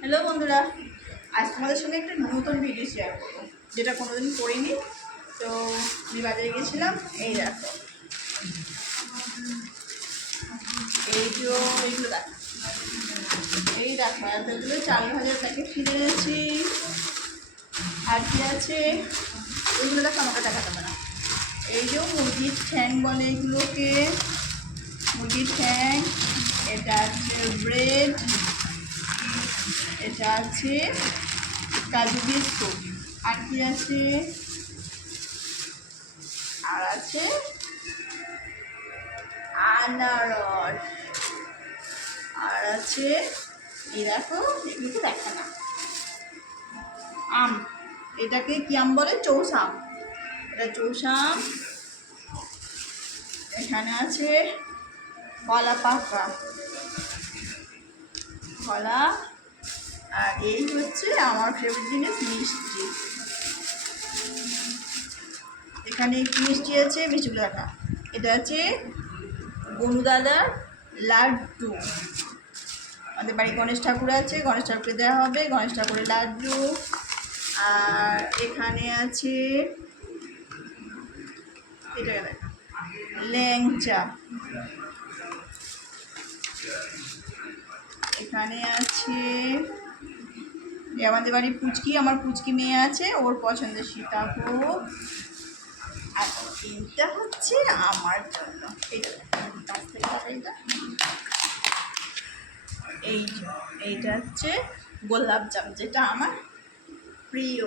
Hello বন্ধুরা, আজ তোমাদের সঙ্গে একটা নতুন ভিডিও শেয়ার করবো, যেটা কোনোদিন করিনি। তো আমি বাজারে গেছিলাম, এই দেখো এইগুলো দেখো, এই দেখো এতগুলো চাল ভাজার প্যাকেট কিনে এনেছি। আর কি আছে এইগুলো দেখো, আমাকে দেখাতে হবে না। এই যে মুরগির ঠ্যাং বলে এগুলোকে, মুরগির ঠ্যাং। এটা আছে ব্রেড, এটা আছে কাজু বিস্কুট। আর কি আছে, আর আছে আনারস, আর আছে এই দেখো, এগুলোকে দেখা না, আম। এটাকে কি আম বলে? চৌষা আম। এটা চৌষা আম। এখানে আছে কলা পাকা, কলা। আর এই হচ্ছে আমার ফেভারিট জিনিস, মিষ্টি। এখানে কি মিষ্টি আছে, মিষ্টিগুলো দেখা। এটা আছে বনুদাদার লাড্ডু। আমাদের বাড়ি গণেশ ঠাকুর আছে, গণেশ ঠাকুরকে দেওয়া হবে, গণেশ ঠাকুরের লাড্ডু। আর এখানে আছে এটা দেখা, ল্যাংচা। এখানে আছে আমাদের বাড়ি পুচকি, আমার পুচকি মেয়ে আছে, ওর পছন্দের সীতাভোগ। আর এইটা হচ্ছে আমার জন্য, এইটা এইটা হচ্ছে গোলাপ জাম, যেটা আমার প্রিয়।